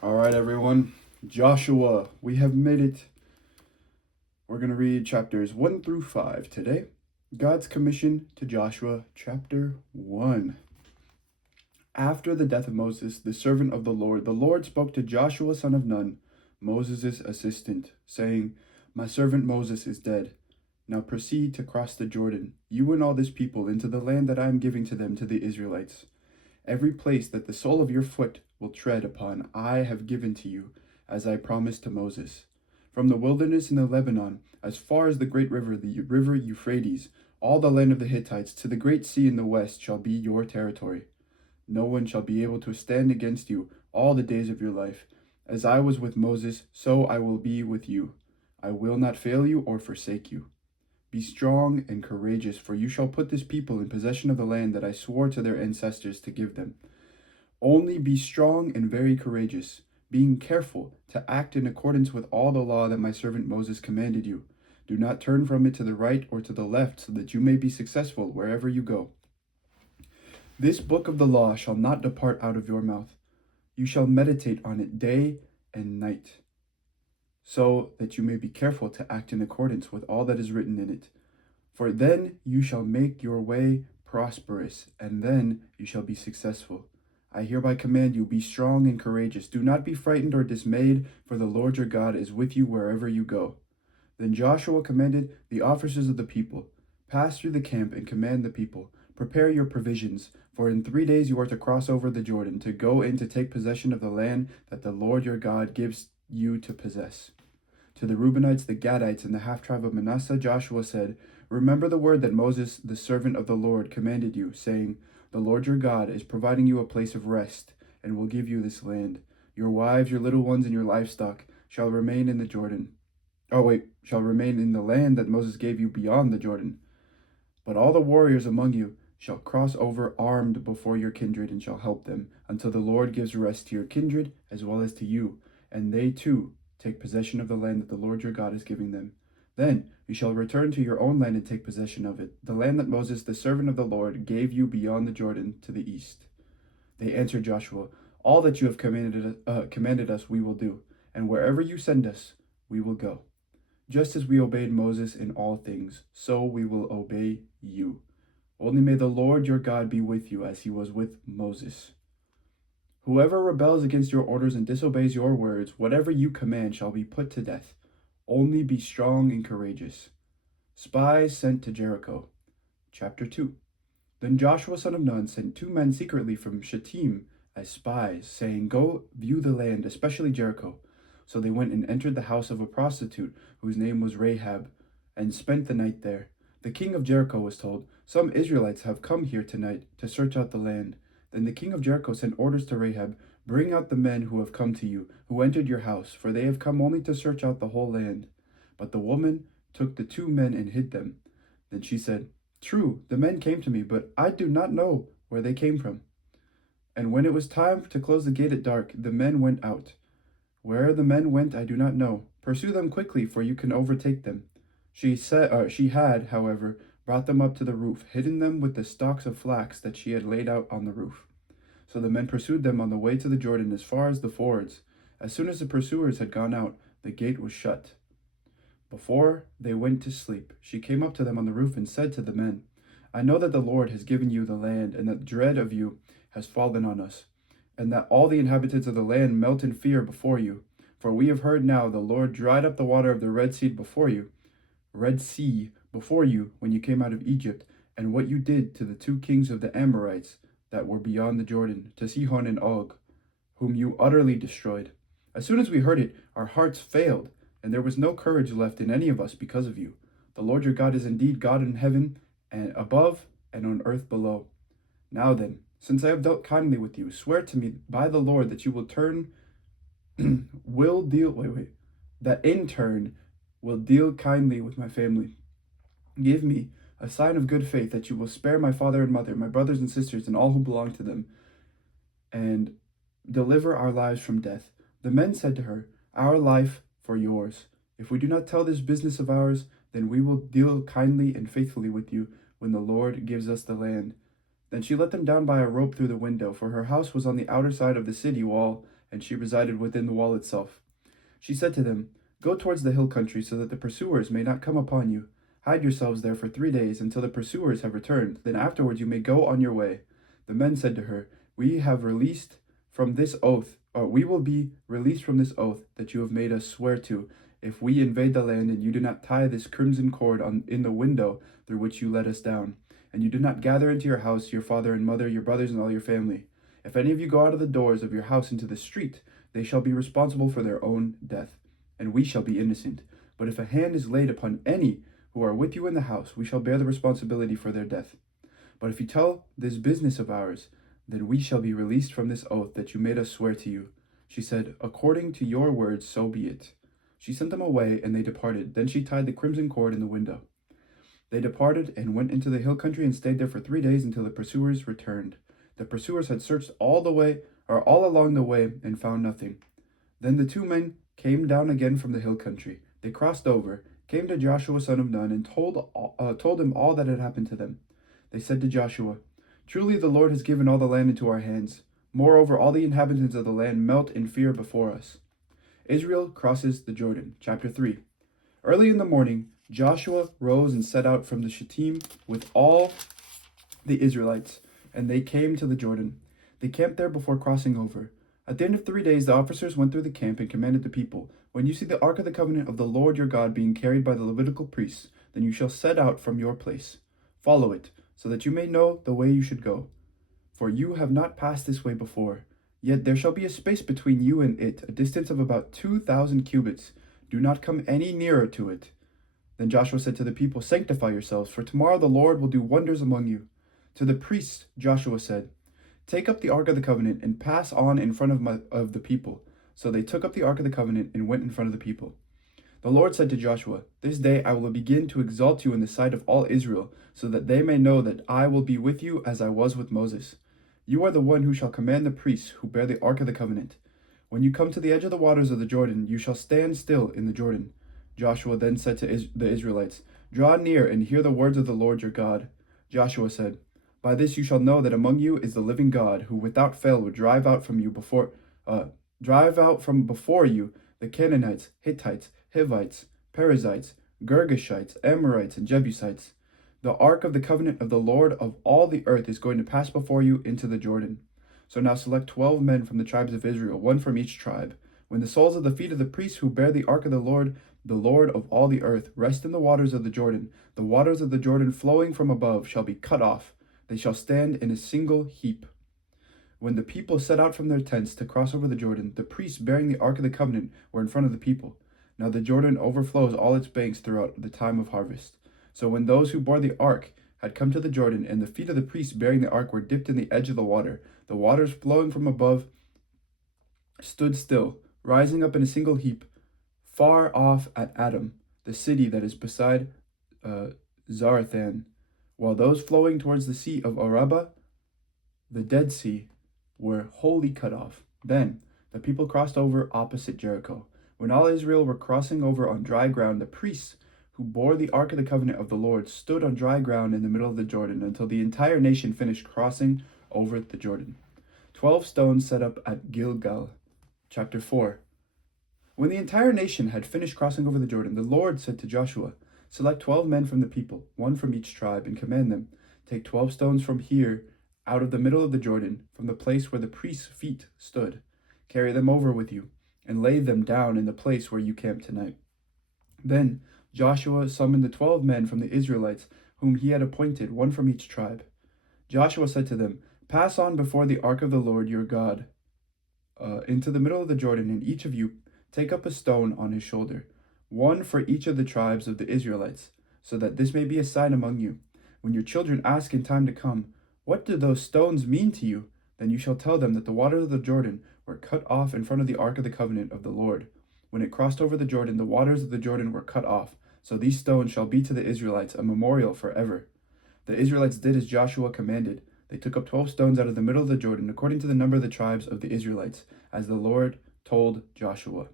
All right, everyone. Joshua, we have made it. We're going to read chapters 1 through 5 today. God's commission to Joshua, chapter 1. After the death of Moses, the servant of the Lord spoke to Joshua, son of Nun, Moses' assistant, saying, My servant Moses is dead. Now proceed to cross the Jordan, you and all this people, into the land that I am giving to them, to the Israelites. Every place that the sole of your foot will tread upon, I have given to you, as I promised to Moses. From the wilderness in the Lebanon, as far as the great river, the river Euphrates, all the land of the Hittites, to the great sea in the west shall be your territory. No one shall be able to stand against you all the days of your life. As I was with Moses, so I will be with you. I will not fail you or forsake you. Be strong and courageous, for you shall put this people in possession of the land that I swore to their ancestors to give them. Only be strong and very courageous, being careful to act in accordance with all the law that my servant Moses commanded you. Do not turn from it to the right or to the left, so that you may be successful wherever you go. This book of the law shall not depart out of your mouth. You shall meditate on it day and night, so that you may be careful to act in accordance with all that is written in it. For then you shall make your way prosperous, and then you shall be successful. I hereby command you, be strong and courageous. Do not be frightened or dismayed, for the Lord your God is with you wherever you go. Then Joshua commanded the officers of the people, Pass through the camp and command the people, Prepare your provisions, for in 3 days you are to cross over the Jordan, to go in to take possession of the land that the Lord your God gives you to possess. To the Reubenites, the Gadites, and the half-tribe of Manasseh, Joshua said, Remember the word that Moses, the servant of the Lord, commanded you, saying, The Lord your God is providing you a place of rest, and will give you this land. Your wives, your little ones, and your livestock shall remain in the Jordan. Shall remain in the land that Moses gave you beyond the Jordan. But all the warriors among you shall cross over armed before your kindred, and shall help them, until the Lord gives rest to your kindred as well as to you, and they too take possession of the land that the Lord your God is giving them. Then you shall return to your own land and take possession of it, the land that Moses, the servant of the Lord, gave you beyond the Jordan to the east. They answered Joshua, All that you have commanded us we will do, and wherever you send us, we will go. Just as we obeyed Moses in all things, so we will obey you. Only may the Lord your God be with you as he was with Moses. Whoever rebels against your orders and disobeys your words, whatever you command shall be put to death. Only be strong and courageous. Spies sent to Jericho. Chapter 2. Then Joshua son of Nun sent 2 men secretly from Shittim as spies, saying, Go view the land, especially Jericho. So they went and entered the house of a prostitute, whose name was Rahab, and spent the night there. The king of Jericho was told, Some Israelites have come here tonight to search out the land. Then the king of Jericho sent orders to Rahab, Bring out the men who have come to you, who entered your house, for they have come only to search out the whole land. But the woman took the 2 men and hid them. Then she said, True, the men came to me, but I do not know where they came from. And when it was time to close the gate at dark, the men went out. Where the men went I do not know. Pursue them quickly, for you can overtake them. She had, however, brought them up to the roof, hidden them with the stalks of flax that she had laid out on the roof. So the men pursued them on the way to the Jordan as far as the fords. As soon as the pursuers had gone out, the gate was shut. Before they went to sleep, she came up to them on the roof and said to the men, I know that the Lord has given you the land, and that dread of you has fallen on us, and that all the inhabitants of the land melt in fear before you. For we have heard now the Lord dried up the water of the Red Sea before you, when you came out of Egypt, and what you did to the 2 kings of the Amorites that were beyond the Jordan, to Sihon and Og, whom you utterly destroyed. As soon as we heard it, our hearts failed, and there was no courage left in any of us because of you. The Lord your God is indeed God in heaven and above and on earth below. Now then, since I have dealt kindly with you, swear to me by the Lord that you will that in turn will deal kindly with my family. Give me a sign of good faith that you will spare my father and mother, my brothers and sisters, and all who belong to them, and deliver our lives from death. The men said to her, Our life for yours. If we do not tell this business of ours, then we will deal kindly and faithfully with you when the Lord gives us the land. Then she let them down by a rope through the window, for her house was on the outer side of the city wall, and she resided within the wall itself. She said to them, "Go towards the hill country, so that the pursuers may not come upon you. Hide yourselves there for 3 days, until the pursuers have returned. Then afterwards you may go on your way." The men said to her, "We have released from this oath, or we will be released from this oath that you have made us swear to, if we invade the land and you do not tie this crimson cord in the window through which you let us down, and you do not gather into your house your father and mother, your brothers, and all your family. If any of you go out of the doors of your house into the street, they shall be responsible for their own death, and we shall be innocent. But if a hand is laid upon any who are with you in the house, we shall bear the responsibility for their death. But if you tell this business of ours, then we shall be released from this oath that you made us swear to you." She said, "According to your words, so be it." She sent them away, and they departed. Then she tied the crimson cord in the window. They departed and went into the hill country and stayed there for 3 days until the pursuers returned. The pursuers had searched all along the way and found nothing. Then the two men came down again from the hill country. They crossed over, came to Joshua son of Nun, and told him all that had happened to them. They said to Joshua, "Truly the Lord has given all the land into our hands. Moreover, all the inhabitants of the land melt in fear before us." Israel crosses the Jordan. Chapter 3. Early in the morning, Joshua rose and set out from the Shittim with all the Israelites, and they came to the Jordan. They camped there before crossing over. At the end of 3 days, the officers went through the camp and commanded the people, "When you see the ark of the covenant of the Lord your God being carried by the Levitical priests, then you shall set out from your place. Follow it, so that you may know the way you should go. For you have not passed this way before. Yet there shall be a space between you and it, a distance of about 2,000 cubits. Do not come any nearer to it." Then Joshua said to the people, "Sanctify yourselves, for tomorrow the Lord will do wonders among you." To the priests Joshua said, "Take up the ark of the covenant and pass on in front of the people." So they took up the ark of the covenant and went in front of the people. The Lord said to Joshua, "This day I will begin to exalt you in the sight of all Israel, so that they may know that I will be with you as I was with Moses. You are the one who shall command the priests who bear the ark of the covenant. When you come to the edge of the waters of the Jordan, you shall stand still in the Jordan." Joshua then said to the Israelites, "Draw near and hear the words of the Lord your God." Joshua said, "By this you shall know that among you is the living God, who without fail will drive out from before you the Canaanites, Hittites, Hivites, Perizzites, Girgashites, Amorites, and Jebusites. The ark of the covenant of the Lord of all the earth is going to pass before you into the Jordan. So now select 12 men from the tribes of Israel, one from each tribe. When the soles of the feet of the priests who bear the ark of the Lord of all the earth, rest in the waters of the waters of the Jordan flowing from above shall be cut off. They shall stand in a single heap." When the people set out from their tents to cross over the Jordan, the priests bearing the ark of the covenant were in front of the people. Now the Jordan overflows all its banks throughout the time of harvest. So when those who bore the ark had come to the Jordan, and the feet of the priests bearing the ark were dipped in the edge of the waters flowing from above stood still, rising up in a single heap, far off at Adam, the city that is beside Zarethan, while those flowing towards the sea of Arabah, the Dead Sea, were wholly cut off. Then the people crossed over opposite Jericho. When all Israel were crossing over on dry ground, the priests who bore the ark of the covenant of the Lord stood on dry ground in the middle of the Jordan until the entire nation finished crossing over the Jordan. 12 stones set up at Gilgal. Chapter 4. When the entire nation had finished crossing over the Jordan, the Lord said to Joshua, "Select 12 men from the people, one from each tribe, and command them, take 12 stones from here, out of the middle of the Jordan, from the place where the priest's feet stood. Carry them over with you, and lay them down in the place where you camp tonight." Then Joshua summoned the 12 men from the Israelites, whom he had appointed, one from each tribe. Joshua said to them, "Pass on before the ark of the Lord your God into the middle of the Jordan, and each of you take up a stone on his shoulder, one for each of the tribes of the Israelites, so that this may be a sign among you. When your children ask in time to come, 'What do those stones mean to you?' then you shall tell them that the waters of the Jordan were cut off in front of the ark of the covenant of the Lord. When it crossed over the Jordan, the waters of the Jordan were cut off. So these stones shall be to the Israelites a memorial forever." The Israelites did as Joshua commanded. They took up 12 stones out of the middle of the Jordan, according to the number of the tribes of the Israelites, as the Lord told Joshua,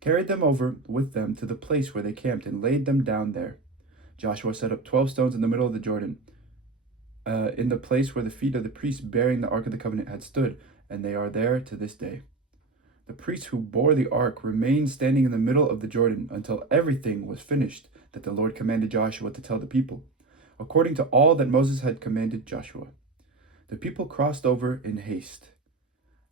carried them over with them to the place where they camped, and laid them down there. Joshua set up 12 stones in the middle of the Jordan, in the place where the feet of the priests bearing the ark of the covenant had stood, and they are there to this day. The priests who bore the ark remained standing in the middle of the Jordan until everything was finished that the Lord commanded Joshua to tell the people, according to all that Moses had commanded Joshua. The people crossed over in haste.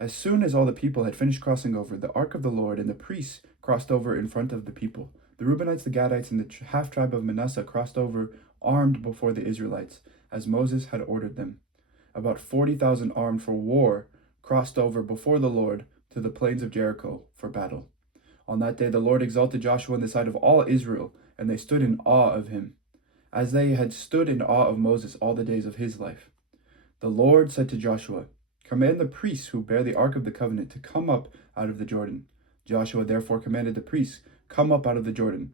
As soon as all the people had finished crossing over, the ark of the Lord and the priests crossed over in front of the people. The Reubenites, the Gadites, and the half-tribe of Manasseh crossed over armed before the Israelites, as Moses had ordered them. About 40,000 armed for war crossed over before the Lord to the plains of Jericho for battle. On that day the Lord exalted Joshua in the sight of all Israel, and they stood in awe of him, as they had stood in awe of Moses all the days of his life. The Lord said to Joshua, "Command the priests who bear the ark of the covenant to come up out of the Jordan." Joshua therefore commanded the priests, "Come up out of the Jordan."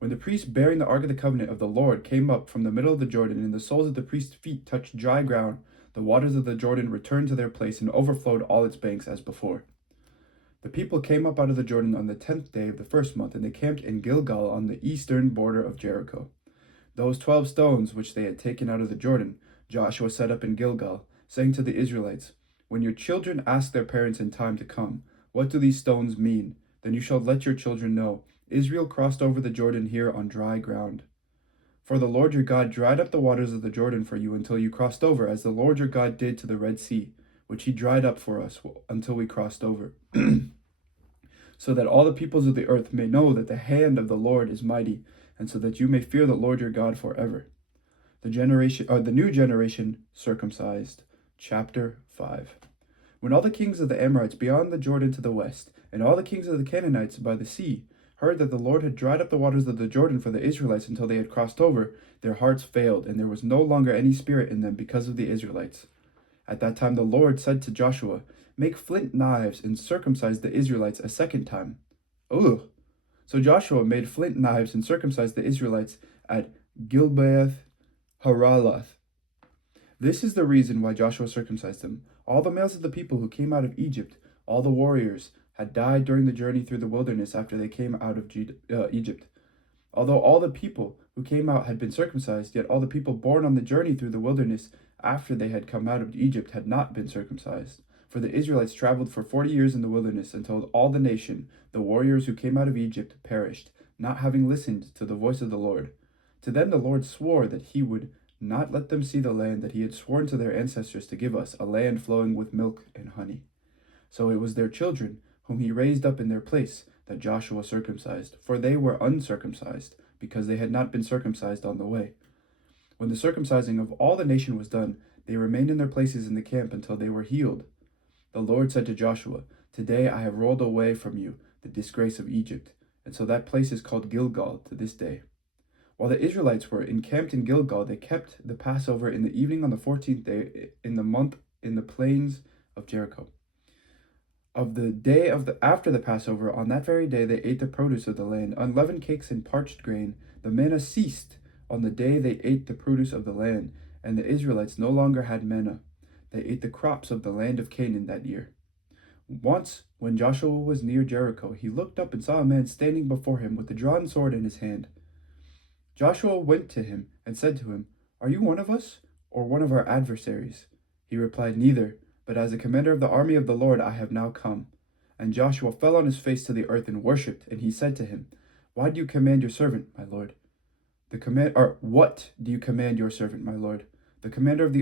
When the priests bearing the ark of the covenant of the Lord came up from the middle of the Jordan, and the soles of the priests' feet touched dry ground, the waters of the Jordan returned to their place and overflowed all its banks as before. The people came up out of the Jordan on the 10th day of the first month, and they camped in Gilgal on the eastern border of Jericho. Those 12 stones which they had taken out of the Jordan, Joshua set up in Gilgal, saying to the Israelites, "When your children ask their parents in time to come, 'What do these stones mean?' then you shall let your children know, 'Israel crossed over the Jordan here on dry ground.' For the Lord your God dried up the waters of the Jordan for you until you crossed over, as the Lord your God did to the Red Sea, which he dried up for us until we crossed over, so that all the peoples of the earth may know that the hand of the Lord is mighty, and so that you may fear the Lord your God forever." The new generation circumcised. Chapter 5. When all the kings of the Amorites beyond the Jordan to the west, and all the kings of the Canaanites by the sea, heard that the Lord had dried up the waters of the Jordan for the Israelites until they had crossed over, their hearts failed, and there was no longer any spirit in them because of the Israelites. At that time the Lord said to Joshua, "Make flint knives and circumcise the Israelites a second time." Ugh! So Joshua made flint knives and circumcised the Israelites at Gibeath Haraloth. This is the reason why Joshua circumcised them. All the males of the people who came out of Egypt, all the warriors, had died during the journey through the wilderness after they came out of Egypt. Although all the people who came out had been circumcised, yet all the people born on the journey through the wilderness after they had come out of Egypt had not been circumcised. For the Israelites traveled for 40 years in the wilderness until all the nation, the warriors who came out of Egypt, perished, not having listened to the voice of the Lord. To them the Lord swore that he would not let them see the land that he had sworn to their ancestors to give us, a land flowing with milk and honey. So it was their children, whom he raised up in their place, that Joshua circumcised, for they were uncircumcised, because they had not been circumcised on the way. When the circumcising of all the nation was done, they remained in their places in the camp until they were healed. The Lord said to Joshua, "Today I have rolled away from you the disgrace of Egypt," and so that place is called Gilgal to this day. While the Israelites were encamped in Gilgal, they kept the Passover in the evening on the 14th day in the month in the plains of Jericho. Of the day after the Passover, on that very day they ate the produce of the land, unleavened cakes and parched grain. The manna ceased on the day they ate the produce of the land, and the Israelites no longer had manna. They ate the crops of the land of Canaan that year. Once, when Joshua was near Jericho, he looked up and saw a man standing before him with a drawn sword in his hand. Joshua went to him and said to him, "Are you one of us, or one of our adversaries?" He replied, "Neither, but as a commander of the army of the Lord I have now come." And Joshua fell on his face to the earth and worshipped, and he said to him, "Why do you command your servant, my lord?" What do you command your servant, my lord? The commander of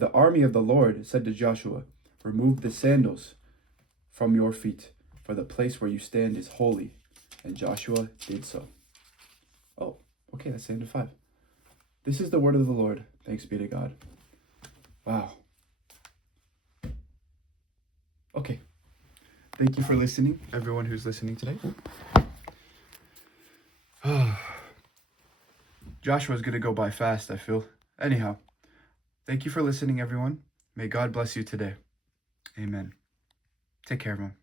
the army of the Lord said to Joshua, "Remove the sandals from your feet, for the place where you stand is holy." And Joshua did so. Oh, okay, that's the end of 5. This is the word of the Lord. Thanks be to God. Wow. Okay. Thank you for listening, everyone who's listening today. Joshua's going to go by fast, I feel. Anyhow, thank you for listening, everyone. May God bless you today. Amen. Take care, everyone.